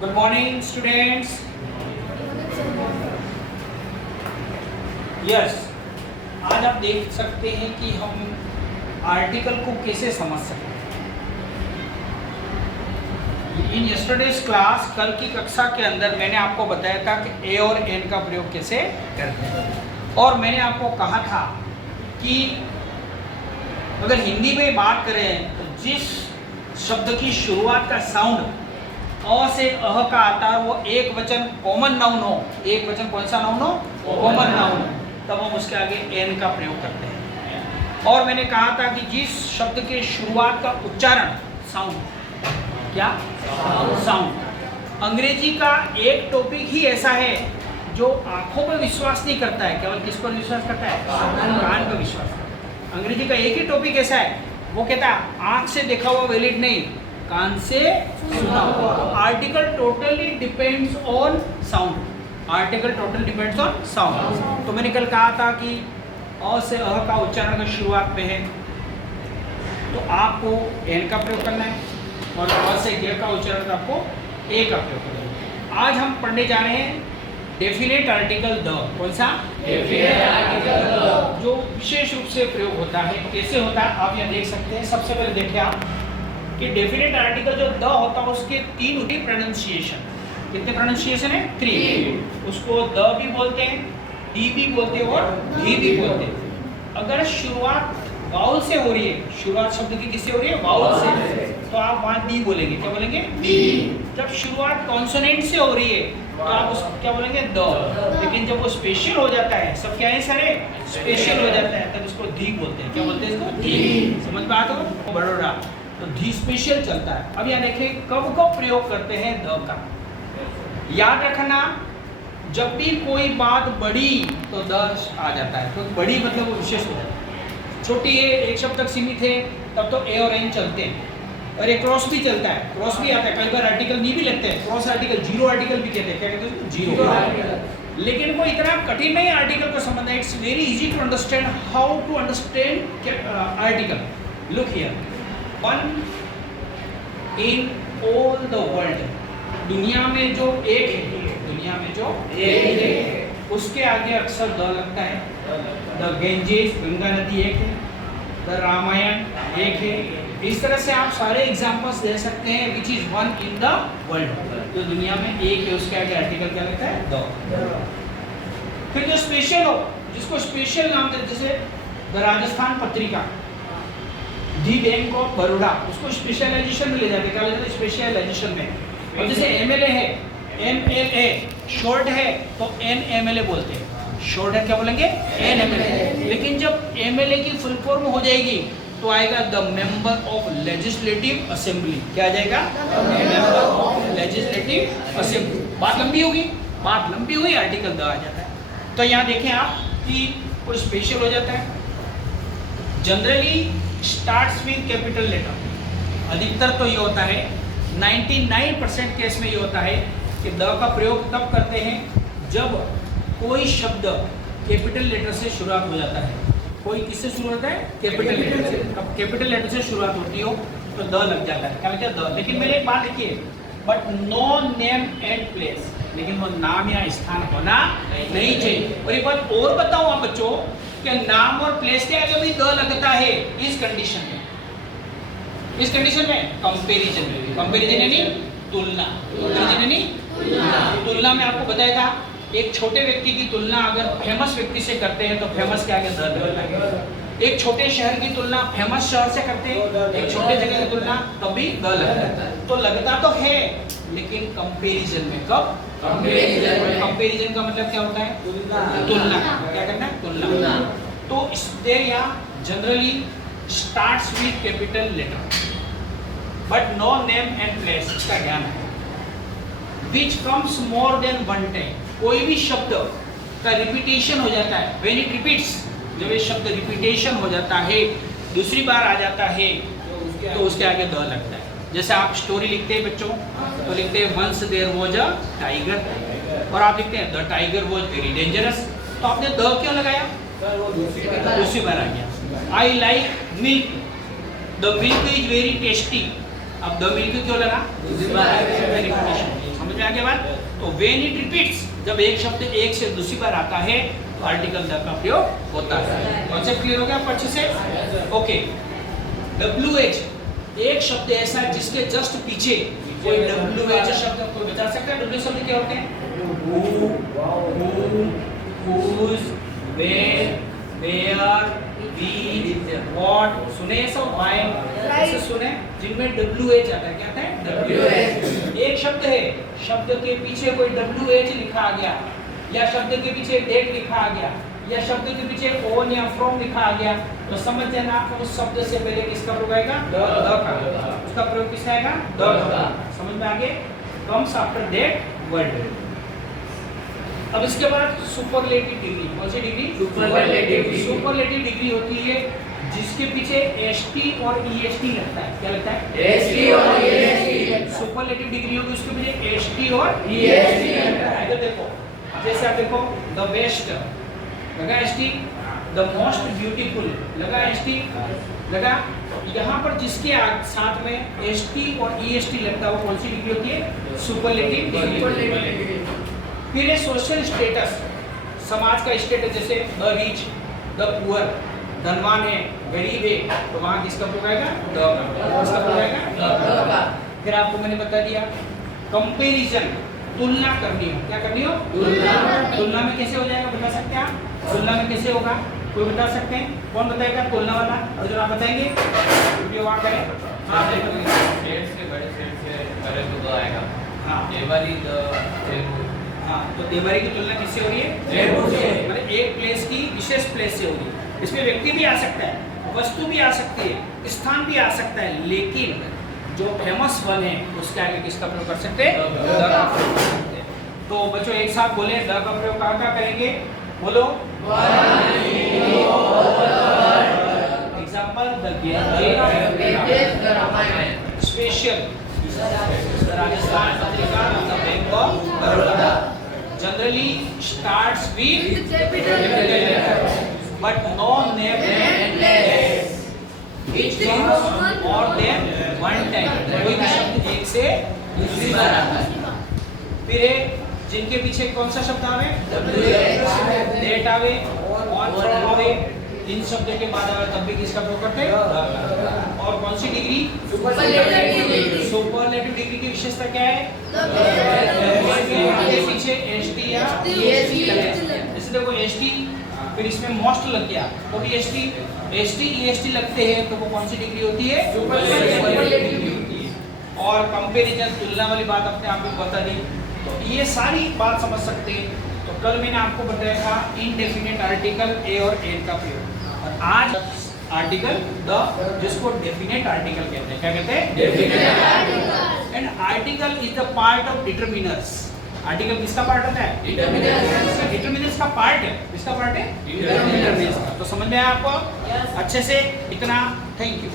Good morning students. Yes, आज आप देख सकते हैं कि हम आर्टिकल को कैसे समझ सकते हैं। इन यस्टरडेज क्लास, कल की कक्षा के अंदर मैंने आपको बताया था कि ए और एन का प्रयोग कैसे करते हैं, और मैंने आपको कहा था कि अगर हिंदी में बात करें तो जिस शब्द की शुरुआत का साउंड अ से अह का आता है वो एक वचन कॉमन नाउन हो, एक वचन कौन सा नाउन हो? कॉमन नाउन, तब हम उसके आगे एन का प्रयोग करते हैं। और मैंने कहा था कि जिस शब्द के शुरुआत का उच्चारण साउंड, क्या साउंड, अंग्रेजी का एक टॉपिक ही ऐसा है जो आंखों पर विश्वास नहीं करता है, केवल किस पर विश्वास करता है? कान पर विश्वास करता है। अंग्रेजी का एक ही टॉपिक ऐसा है, वो कहता है आंख से देखा हुआ वैलिड नहीं, कान से सुना हुआ। Article totally depends on sound, article totally depends on sound. तो मैंने कल कहा था कि अ से अह का उच्चारण का शुरुआत में है तो आपको एन का प्रयोग करना है, और अ से ग का उच्चारण आपको ए का प्रयोग करना है। आज हम पढ़ने जा रहे हैं डेफिनेट आर्टिकल द। कौन सा? डेफिनेट आर्टिकल द, जो विशेष रूप से प्रयोग होता है। कैसे होता है आप यहाँ देख सकते हैं। सबसे पहले देखिए आप कि डेफिनेट आर्टिकल जो द होता है उसके तीन होती प्रोनाउंसिएशन। कितने प्रोनाउंसिएशन है? 3। उसको द भी बोलते हैं, डी भी बोलते हैं और धी भी बोलते हैं। अगर शुरुआत वाउल से हो रही है, शुरुआत शब्द की किससे हो रही है? वाउल से, तो आप वहाँ डी बोलेंगे। क्या बोलेंगे? डी। जब शुरुआत कॉन्सोनेंट से हो रही है तो आप उसको क्या बोलेंगे? द। लेकिन जब वो स्पेशल हो जाता है, सब क्या है सारे स्पेशल हो जाता है, तब इसको धी बोलते हैं। क्या बोलते हैं इसको? धी। समझ में आता हो? बड़ोड़ा तो धी स्पेशल चलता है। अब यहाँ देखिए कब कब प्रयोग करते हैं द का। याद रखना, जब भी कोई बात बड़ी तो द आ जाता है, तो बड़ी मतलब वो विशेष हो जाता है। छोटी है, एक शब्द तक सीमित है, तब तो ए और एन चलते हैं। और एक क्रॉस भी चलता है, क्रॉस भी आता है। कई बार आर्टिकल नहीं भी लगते हैं, क्रॉस आर्टिकल, जीरो आर्टिकल भी कहते हैं। क्या कहते हैं? जीरो। लेकिन कोई इतना कठिन नहीं आर्टिकल को समझना। It's very easy to understand how to understand article. Look here, one in all the world, दुनिया में जो एक है, दुनिया में जो एक है, उसके आगे अक्सर द लगता है। द गेंजेस, गंगा नदी एक है, द रामायण एक है। इस तरह से आप सारे एग्जांपल्स दे सकते हैं which is one in the world. जो दुनिया में एक है उसके आगे आर्टिकल क्या लगता है? द। फिर जो स्पेशल हो, जिसको स्पेशल नाम देते, जैसे the Rajasthan Patrika, the bank of Baroda, उसको स्पेशलाइजेशन में ले जाते हैं। क्या ले जाते हैं? स्पेशलाइजेशन में। और जैसे एमएलए है, एमएलए शॉर्ट है तो एनएमएलए बोलते हैं। शॉर्ट है क्या बोलेंगे? एनएमएलए। लेकिन जब एमएलए की फुल फॉर्म हो जाएगी तो आएगा the member of legislative assembly. क्या आ जाएगा? Member of legislative assembly. बात लंबी होगी, बात लंबी हुई, आर्टिकल द आ जाता है। तो यहाँ देखें आप कि कोई स्पेशल हो जाता है, generally starts with capital letter. अधिकतर तो ये होता है, 99% केस में ये होता है कि द का प्रयोग तब करते हैं जब कोई शब्द कैपिटल लेटर से शुरुआत हो जाता है। कोई किससे शुरू होता है? कैपिटल लेटर से। अब कैपिटल लेटर से शुरुआत होती हो तो द लग जाता है। क्या लगता है? द। लेकिन मैंने एक बात लिखी है, but no name and place, लेकिन वो नाम या स्थान होना नहीं चाहिए। और एक बात और बताऊं आप बच्चों, कि नाम और प्लेस के आगे भी द लगता है इस कंडीशन में। इस कंडीशन में कंपैरिजन में, कंपैरिजन यानी तुलना, कंपैरिजन यानी तुलना में आपको बताया था, एक छोटे व्यक्ति की तुलना अगर फेमस व्यक्ति से करते हैं तो फेमस के आगे द लगता है। एक छोटे शहर की तुलना फेमस शहर से करते हैं, एक छोटे जगह की तुलना तब भी द लगता है। तो लगता तो है, लेकिन कंपैरिजन में। कब? कंपैरिजन। कंपैरिजन का मतलब क्या होता है? तुलना। क्या करना है? तुलना। तो इसलिए यहाँ generally starts with capital letter, but no name and place, इसका ज्ञान है। Which comes more than one time, कोई भी शब्द का रिपीटेशन हो जाता है, व्हेन इट रिपीट्स, जब ये शब्द रिपीटेशन हो जाता है, दूसरी बार आ जाता है, तो उसके आगे द लगता है। जैसे आप स्टोरी लिखते हैं बच्चों, तो लिखते हैं once there was a tiger, और आप लिखते हैं the tiger was very dangerous, तो आपने द क्यों लगाया? दूसरी बार आ गया। I like milk, the milk is very tasty, अब द मिल्क क्यों लगा? दूसरी बार। समझ में आ गया बात? तो व्हेन इट रिपीट्स, जब एक शब्द एक से दूसरी बार आता है तो आर्टिकल द का प्रयोग होता है। कॉन्सेप्ट क्लियर हो गया आपको अच्छे से? ओके। WH एक शब्द ऐसा है जिसके जस्ट पीछे कोई WH शब्द, कोई बता सकता है W शब्द क्या होते हैं? Who, whose, where, what, सुने सब? why, ऐसे सुने जिनमें WH आता है। क्या आता है? WH। एक शब्द है, शब्द के पीछे कोई WH लिखा आ गया, या शब्द के पीछे डेट लिखा आ गया, या शब्द के पीछे on या from लिखा आ गया, तो समझ जाना उस शब्द से पहले किसका प्रयोग आएगा? द का। उसका प्रयोग किसका आएगा? द का। समझ में आगे? comes after that word। अब इसके बाद सुपरलेटिव डिग्री। कौन सी degree? Superlative degree. Superlative degree होती है जिसके पीछे एसटी और ईएसटी लगता है। क्या लगता है? एसटी और ईएसटी। सुपरलेटिव डिग्री होगी उसके पीछे एसटी और ईएसटी लगता है। इधर देखो, जैसे आप देखो द बेस्ट लगा एसटी, द मोस्ट ब्यूटीफुल लगा एसटी, लगा। यहाँ पर जिसके साथ में एसटी और ईएसटी लगता है वो कौन सी डिग्री होती है? Superlative degree. फिर है सोशल स्टेटस, समाज का स्टेटस, जैसे द रिच, द पुअर, धनवान है, गरीब है, तो वहाँ किसका प्रयोग आएगा? द का। किसका प्रयोग आएगा? द का। फिर आपको मैंने बता दिया कंपैरिजन, तुलना करनी हो। क्या करनी हो? तुलना। तुलना में कैसे हो जाएगा बता सकते हैं आप? तुलना में कैसे होगा कोई बता सकते हैं? कौन बताएगा तुलना वाला? और जो आप बताएंगे वीडियो वहाँ करें। हाँ शेर से बड़े शेर से बड़े को दो आएगा। हाँ देवारी द हाँ, तो देवारी की तुलना किससे हो रही है? मतलब एक प्लेस की विशेष प्लेस से होगी। इसमें व्यक्ति भी आ सकता है, वस्तु भी आ सकती है, स्थान भी आ सकता है, लेकिन जो फेमस वन है उसके आगे किसका प्रयोग कर सकते हैं? द का प्रयोग कर सकते हैं। तो बच्चों एक साथ बोले द का प्रयोग कहाँ कहाँ करेंगे? बोलो। Example special Rajasthan Patrika, the bank of Baroda generally starts with capital letter but no name less, which comes more than one time। कोई भी शब्द एक से दूसरी बार आता है। फिर जिनके पीछे कौन सा शब्द आवे? डेट आवे, on from आवे, इन शब्दों के बाद अगर तब भी किसका प्रयोग करते हैं? और कौन सी डिग्री? सुपरलेटिव डिग्री की विशेषता क्या है? आगे पीछे एसटी या ईएसटी लगेगा। जैसे देखो एसटी, फिर इसमें मोस्ट लग गया तो भी एसटी ईएसटी लगते हैं, तो वो कौन सी डिग्री होती है? सुपरलेटिव डिग्री होती है। और कंपैरिजन, तुलना वाली बात अपने आप में बता दी। तो ये सारी बात समझ सकते हैं। तो कल मैंने आपको बताया था इनडेफिनेट आर्टिकल ए और एन का प्रयोग, और आज आर्टिकल द, जिसको डेफिनेट आर्टिकल कहते हैं। क्या कहते हैं? Definite article. And article is the part of determiners. Article किसका पार्ट होता है? डिटरमिनर्स। डिटरमिनर्स का पार्ट है। किसका पार्ट है? डिटरमिनर्स का। तो समझ में आया आपको? अच्छे से इतना। Thank you.